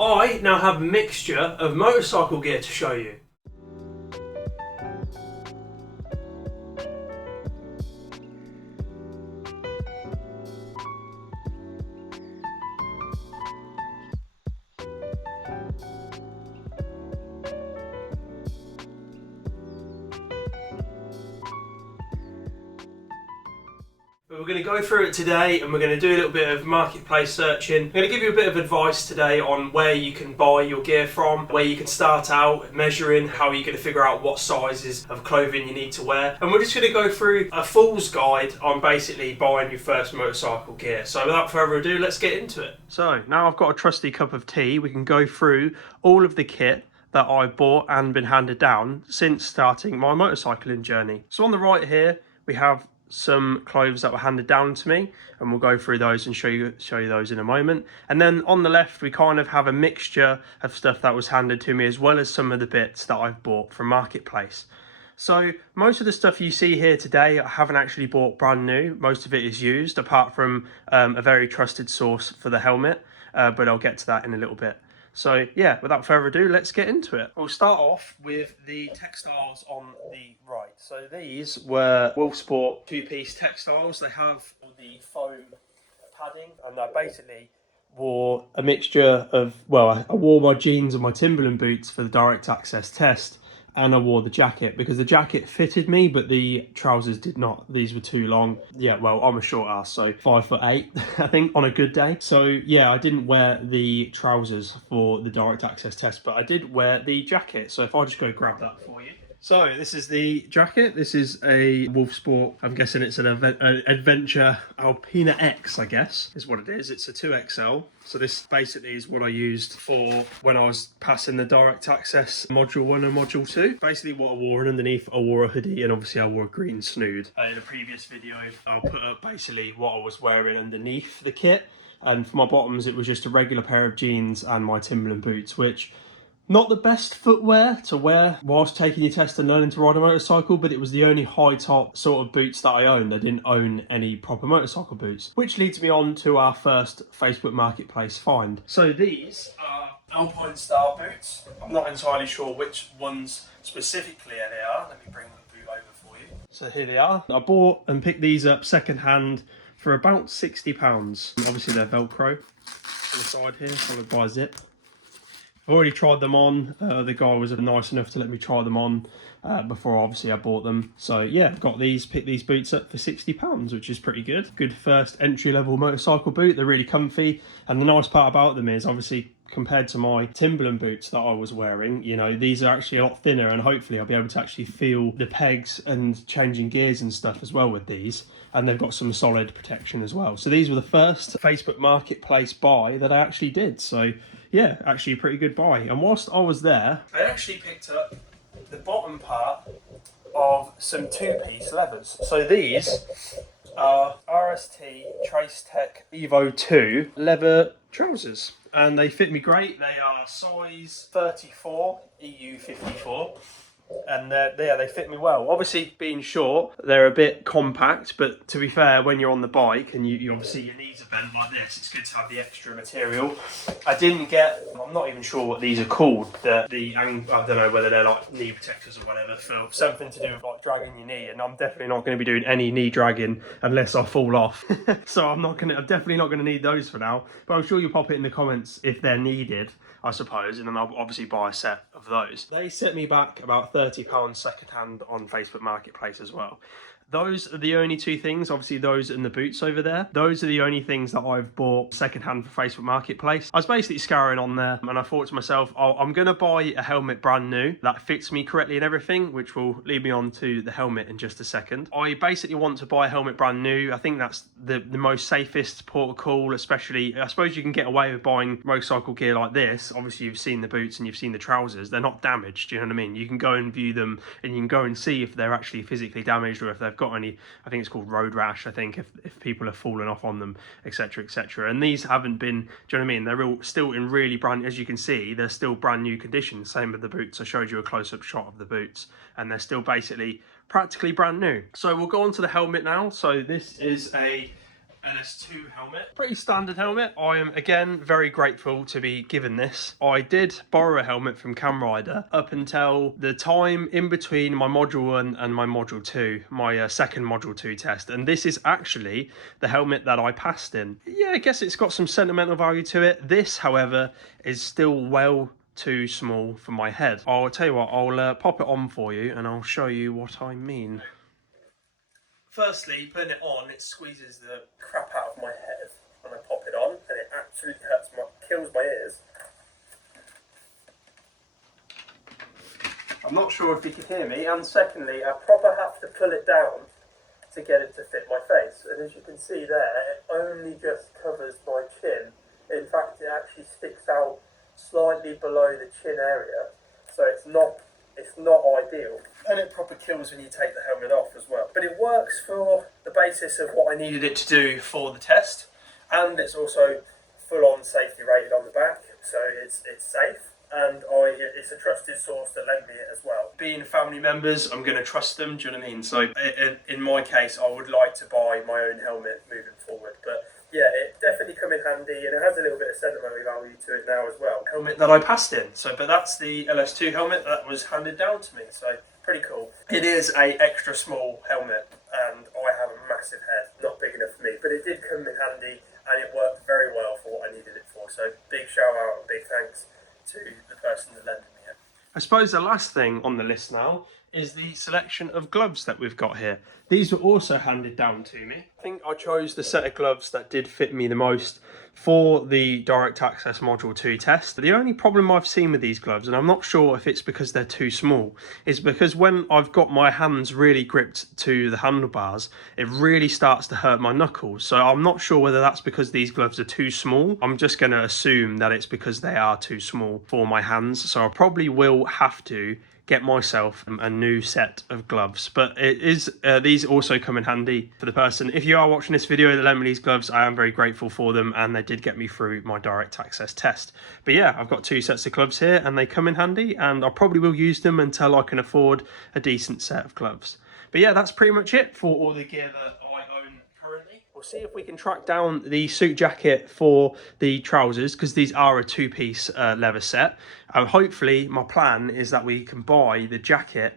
I now have a mixture of motorcycle gear to show you. We're going to go through it today and we're going to do a little bit of marketplace searching. I'm going to give you a bit of advice today on where you can buy your gear from, where you can start out measuring, how you're going to figure out what sizes of clothing you need to wear. And we're just going to go through a fool's guide on basically buying your first motorcycle gear. So without further ado, let's get into it. So now I've got a trusty cup of tea. We can go through all of the kit that I bought and been handed down since starting my motorcycling journey. So on the right here, we have some clothes that were handed down to me, and we'll go through those and show you those in a moment. And then on the left we kind of have a mixture of stuff that was handed to me, as well as some of the bits that I've bought from Marketplace. So most of the stuff you see here today I haven't actually bought brand new. Most of it is used, apart from a very trusted source for the helmet, but I'll get to that in a little bit. So yeah, without further ado, let's get into it. We'll start off with the textiles on the right. So these were Wolfsport two-piece textiles. They have all the foam padding, and I basically wore a mixture of, well, I wore my jeans and my Timberland boots for the direct access test, and I wore the jacket because the jacket fitted me, but the trousers did not. These were too long. Yeah, well, I'm a short ass, so 5'8", I think, on a good day. So yeah, I didn't wear the trousers for the direct access test, but I did wear the jacket. So if I just go grab that for you. So this is the jacket. This is a Wolfsport. I'm guessing it's an Adventure Alpina X, I guess, is what it is. It's a 2XL. So this basically is what I used for when I was passing the direct access module 1 and module 2. Basically what I wore, and underneath I wore a hoodie, and obviously I wore a green snood. In a previous video, I'll put up basically what I was wearing underneath the kit. And for my bottoms, it was just a regular pair of jeans and my Timberland boots, which not the best footwear to wear whilst taking your test and learning to ride a motorcycle, but it was the only high top sort of boots that I owned. I didn't own any proper motorcycle boots, which leads me on to our first Facebook Marketplace find. So these are Alpine Star boots. I'm not entirely sure which ones specifically they are. Let me bring the boot over for you. So here they are. I bought and picked these up secondhand for about £60. Obviously they're Velcro on the side here, followed by a zip. I've already tried them on. The guy was nice enough to let me try them on before obviously I bought them. So yeah, I've got these, picked these boots up for £60, which is pretty good. Good first entry-level motorcycle boot. They're really comfy, and the nice part about them is, obviously, compared to my Timberland boots that I was wearing, you know, these are actually a lot thinner, and hopefully I'll be able to actually feel the pegs and changing gears and stuff as well with these. And they've got some solid protection as well. So these were the first Facebook Marketplace buy that I actually did. So yeah, actually a pretty good buy. And whilst I was there, I actually picked up the bottom part of some two-piece leathers. So these are RST Trace Tech Evo 2 leather trousers. And they fit me great. They are size 34, EU 54. And they fit me well. Obviously, being short, they're a bit compact, but to be fair, when you're on the bike and you obviously your knees are bent like this, it's good to have the extra material. I didn't get, I'm not even sure what these are called, I don't know whether they're like knee protectors or whatever, for something to do with like dragging your knee, and I'm definitely not going to be doing any knee dragging unless I fall off. So I'm definitely not going to need those for now, but I'm sure you'll pop it in the comments if they're needed, I suppose, and then I'll obviously buy a set of those. They set me back about £30 second hand on Facebook Marketplace as well. Those are the only two things, obviously those and the boots over there. Those are the only things that I've bought secondhand for Facebook Marketplace. I was basically scouring on there, and I thought to myself, oh, I'm going to buy a helmet brand new that fits me correctly and everything, which will lead me on to the helmet in just a second. I basically want to buy a helmet brand new. I think that's the most safest port of call, especially, I suppose you can get away with buying motorcycle gear like this. Obviously you've seen the boots and you've seen the trousers. They're not damaged, do you know what I mean? You can go and view them, and you can go and see if they're actually physically damaged, or if they've got any, I think it's called road rash, I think, if people have fallen off on them, etc, etc. And these haven't been, do you know what I mean, they're all still in really brand, as you can see, they're still brand new condition. Same with the boots. I showed you a close-up shot of the boots, and they're still basically practically brand new. So we'll go on to the helmet now. So this is a LS2 helmet. Pretty standard helmet. I am again very grateful to be given this. I did borrow a helmet from Cam Rider up until the time in between my module 1 and my module 2, my second module 2 test, and this is actually the helmet that I passed in. Yeah, I guess it's got some sentimental value to it. This, however, is still well too small for my head. I'll tell you what, I'll pop it on for you and I'll show you what I mean. Firstly, putting it on, it squeezes the crap out of my head when I pop it on, and it absolutely hurts kills my ears. I'm not sure if you can hear me, and secondly, I proper have to pull it down to get it to fit my face. And as you can see there, it only just covers my chin. In fact, it actually sticks out slightly below the chin area, so it's not ideal. And it proper kills when you take the helmet off as well. But it works for the basis of what I needed it to do for the test, and it's also full-on safety rated on the back, so it's safe. And it's a trusted source that lent me it as well. Being family members, I'm going to trust them, do you know what I mean? So in my case, I would like to buy my own helmet moving forward. But yeah, it definitely come in handy, and it has a little bit of sentimental value to it now as well. Helmet that I passed in. But that's the LS2 helmet that was handed down to me, so pretty cool. It is a extra small helmet, and I have a massive head, not big enough for me, but it did come in handy, and it worked very well for what I needed it for. So big shout out and big thanks to the person that lent me it. I suppose the last thing on the list now is the selection of gloves that we've got here. These were also handed down to me. I think I chose the set of gloves that did fit me the most for the direct access module 2 test. The only problem I've seen with these gloves, and I'm not sure if it's because they're too small, is because when I've got my hands really gripped to the handlebars, it really starts to hurt my knuckles. So I'm not sure whether that's because these gloves are too small. I'm just going to assume that it's because they are too small for my hands. So I probably will have to get myself a new set of gloves, but these also come in handy for the person. If you are watching this video that lent me these gloves, I am very grateful for them, and they did get me through my direct access test. But yeah, I've got 2 sets of gloves here, and they come in handy, and I probably will use them until I can afford a decent set of gloves. But yeah, that's pretty much it for all the gear that I own currently. We'll see if we can track down the suit jacket for the trousers, because these are a 2-piece leather set. Hopefully, my plan is that we can buy the jacket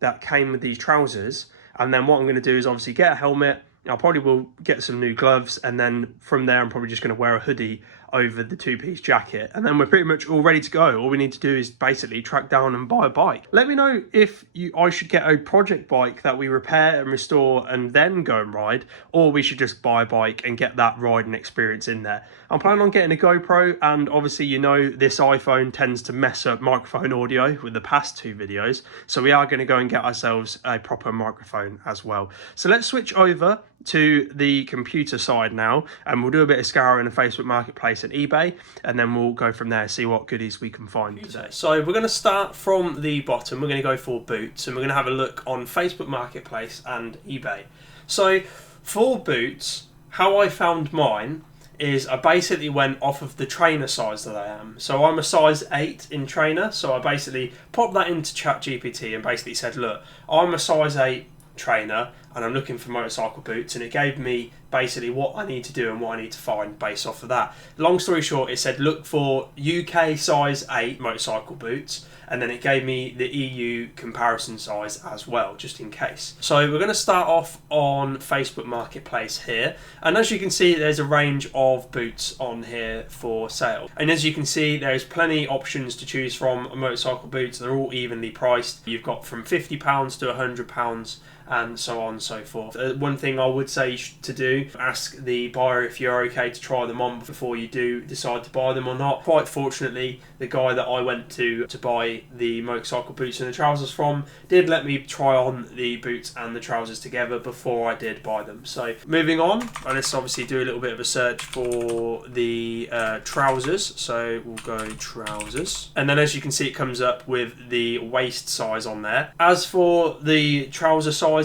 that came with these trousers, and then what I'm going to do is obviously get a helmet. I probably will get some new gloves, and then from there I'm probably just going to wear a hoodie over the 2-piece jacket, and then we're pretty much all ready to go. All we need to do is basically track down and buy a bike. Let me know if I should get a project bike that we repair and restore and then go and ride, or we should just buy a bike and get that riding experience in there. I'm planning on getting a GoPro, and obviously you know this iPhone tends to mess up microphone audio with the past 2 videos, so we are going to go and get ourselves a proper microphone as well. So let's switch over to the computer side now, and we'll do a bit of scouring in Facebook Marketplace and eBay, and then we'll go from there and see what goodies we can find today. So we're going to start from the bottom. We're going to go for boots, and we're going to have a look on Facebook Marketplace and eBay. So for boots, how I found mine is I basically went off of the trainer size that I am. So I'm a size 8 in trainer, so I basically popped that into ChatGPT and basically said, look, I'm a size 8 trainer and I'm looking for motorcycle boots, and it gave me basically what I need to do and what I need to find based off of that. Long story short, it said look for UK size 8 motorcycle boots, and then it gave me the EU comparison size as well, just in case. So we're going to start off on Facebook Marketplace here, and as you can see there's a range of boots on here for sale, and as you can see there's plenty options to choose from. Motorcycle boots, they're all evenly priced. You've got from £50 to £100 and so on and so forth. One thing I would say to do, ask the buyer if you're okay to try them on before you do decide to buy them or not. Quite fortunately, the guy that I went to buy the motorcycle boots and the trousers from did let me try on the boots and the trousers together before I did buy them. So moving on, and let's obviously do a little bit of a search for the trousers. So we'll go trousers, and then as you can see it comes up with the waist size on there. As for the trouser sizes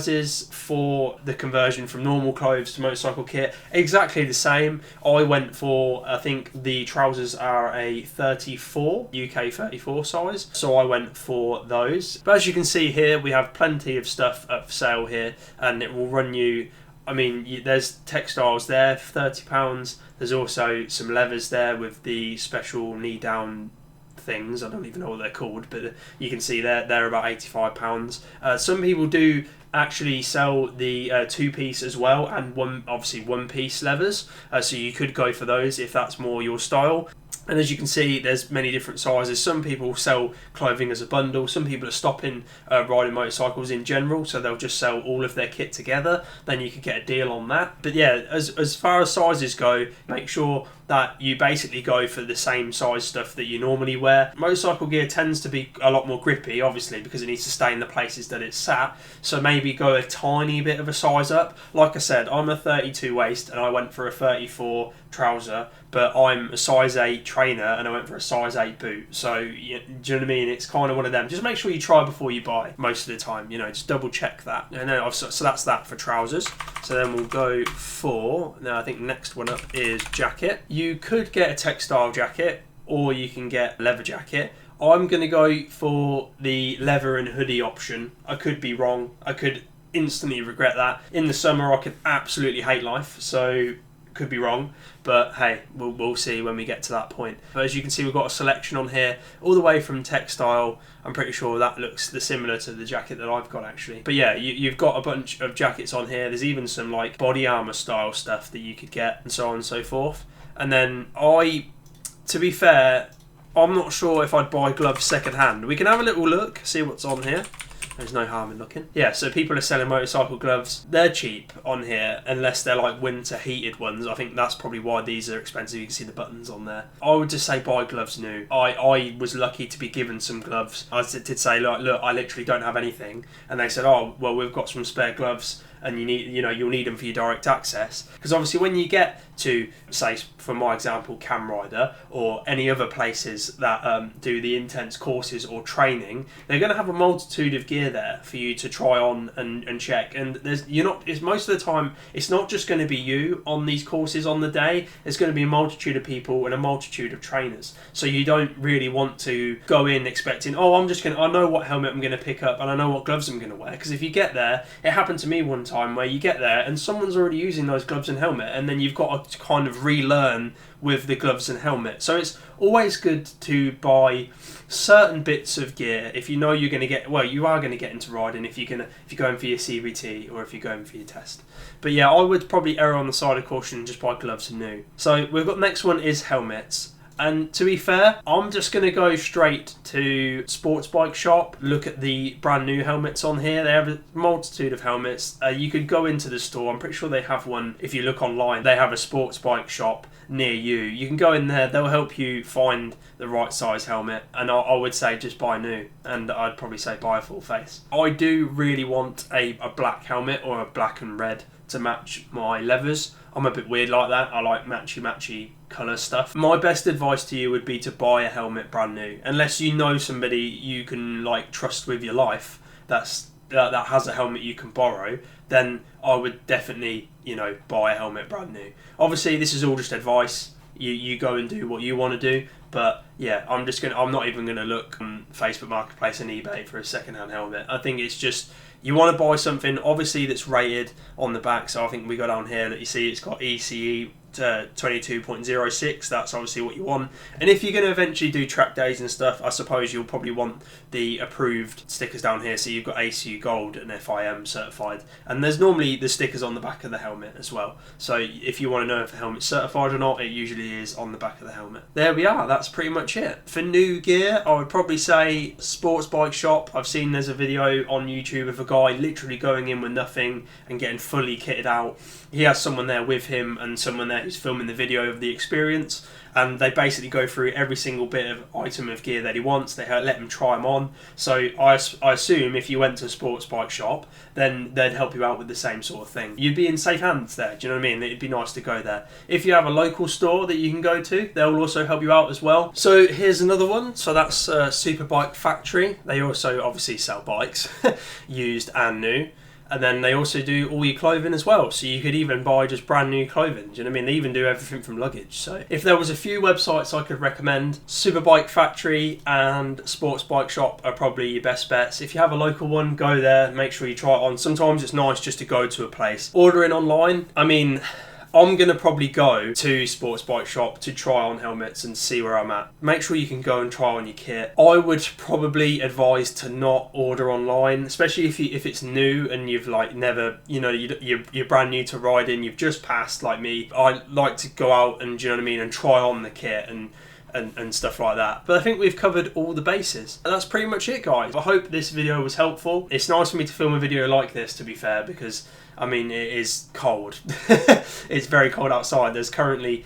for the conversion from normal clothes to motorcycle kit, exactly the same. I went for, I think the trousers are a 34, UK 34 size, so I went for those. But as you can see here, we have plenty of stuff up for sale here, and it will run you I mean, there's textiles there for £30. There's also some leathers there with the special knee down things. I don't even know what they're called, but you can see they're about £85. Some people do actually sell the two-piece as well, and obviously one-piece leathers, so you could go for those if that's more your style. And as you can see, there's many different sizes. Some people sell clothing as a bundle. Some people are stopping riding motorcycles in general, so they'll just sell all of their kit together. Then you could get a deal on that. But yeah, as far as sizes go, make sure that you basically go for the same size stuff that you normally wear. Motorcycle gear tends to be a lot more grippy, obviously, because it needs to stay in the places that it's sat. So maybe go a tiny bit of a size up. Like I said, I'm a 32 waist and I went for a 34 trouser, but I'm a size 8 trainer and I went for a size 8 boot. So, do you know what I mean? It's kind of one of them. Just make sure you try before you buy most of the time. Just double check that. And then so that's that for trousers. So then we'll go for, now I think next one up is jacket. You could get a textile jacket or you can get a leather jacket. I'm going to go for the leather and hoodie option. I could be wrong. I could instantly regret that. In the summer I could absolutely hate life, so could be wrong, but hey, we'll see when we get to that point. But as you can see, we've got a selection on here all the way from textile. I'm pretty sure that looks similar to the jacket that I've got actually. But yeah, you've got a bunch of jackets on here. There's even some like body armor style stuff that you could get and so on and so forth. And then to be fair, I'm not sure if I'd buy gloves second hand. We can have a little look, see what's on here. There's no harm in looking. Yeah, so people are selling motorcycle gloves. They're cheap on here, unless they're like winter heated ones. I think that's probably why these are expensive. You can see the buttons on there. I would just say buy gloves new. I was lucky to be given some gloves. I did say, look, I literally don't have anything. And they said, oh, well, we've got some spare gloves and you'll need them for your direct access. Because obviously when you get to, say, for my example, Cam Rider or any other places that do the intense courses or training, they're going to have a multitude of gear there for you to try on and check. And it's most of the time, it's not just going to be you on these courses on the day. There's going to be a multitude of people and a multitude of trainers. So you don't really want to go in expecting, oh, I know what helmet I'm going to pick up and I know what gloves I'm going to wear. Because if you get there, it happened to me one time where you get there and someone's already using those gloves and helmet, and then you've got to kind of relearn with the gloves and helmet. So it's always good to buy certain bits of gear if you know you're going to get, well, you are going to get into riding if you're going for your CBT or if you're going for your test. But yeah, I would probably err on the side of caution and just buy gloves new. So we've got, next one is helmets. And to be fair, I'm just going to go straight to Sports Bike Shop, look at the brand new helmets on here. They have a multitude of helmets. You could go into the store. I'm pretty sure they have one. If you look online, they have a Sports Bike Shop near you. You can go in there. They'll help you find the right size helmet. And I would say just buy new. And I'd probably say buy a full face. I do really want a black helmet or a black and red to match my leathers. I'm a bit weird like that. I like matchy colour stuff. My best advice to you would be to buy a helmet brand new. Unless you know somebody you can like trust with your life that has a helmet you can borrow, then I would definitely, buy a helmet brand new. Obviously, this is all just advice. You go and do what you want to do. But yeah, I'm not even gonna look on Facebook Marketplace and eBay for a second-hand helmet. I think it's just, you want to buy something obviously that's rated on the back. So I think we go down here that you see it's got ECE 22.06. That's obviously what you want. And if you're going to eventually do track days and stuff, I suppose you'll probably want the approved stickers down here. So you've got ACU Gold and FIM certified, and there's normally the stickers on the back of the helmet as well. So if you want to know if the helmet's certified or not, it usually is on the back of the helmet. There we are. That's pretty much it for new gear. I would probably say Sports Bike Shop. I've seen there's a video on YouTube of a guy literally going in with nothing and getting fully kitted out. He has someone there with him and someone there who's filming the video of the experience, and they basically go through every single bit of item of gear that he wants. They let him try them on. So I assume if you went to a sports bike shop, then they'd help you out with the same sort of thing. You'd be in safe hands there, do you know what I mean? It'd be nice to go there. If you have a local store that you can go to, they'll also help you out as well. So here's another one. So that's Superbike Factory. They also obviously sell bikes, used and new. And then they also do all your clothing as well. So you could even buy just brand new clothing. Do you know what I mean? They even do everything from luggage. So if there was a few websites I could recommend, Superbike Factory and Sports Bike Shop are probably your best bets. If you have a local one, go there, make sure you try it on. Sometimes it's nice just to go to a place. Ordering online, I mean, I'm going to probably go to Sports Bike Shop to try on helmets and see where I'm at. Make sure you can go and try on your kit. I would probably advise to not order online, especially if it's new and you've like never, you know, you're brand new to riding, you've just passed like me. I like to go out and, do you know what I mean, and try on the kit and stuff like that. But I think we've covered all the bases. And that's pretty much it, guys. I hope this video was helpful. It's nice for me to film a video like this, to be fair, because I mean, it is cold. It's very cold outside. There's currently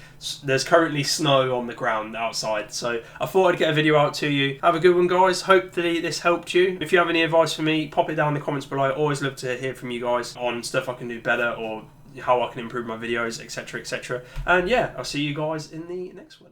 snow on the ground outside. So I thought I'd get a video out to you. Have a good one, guys. Hopefully this helped you. If you have any advice for me, pop it down in the comments below. I always love to hear from you guys on stuff I can do better or how I can improve my videos, etc, etc. And yeah, I'll see you guys in the next one.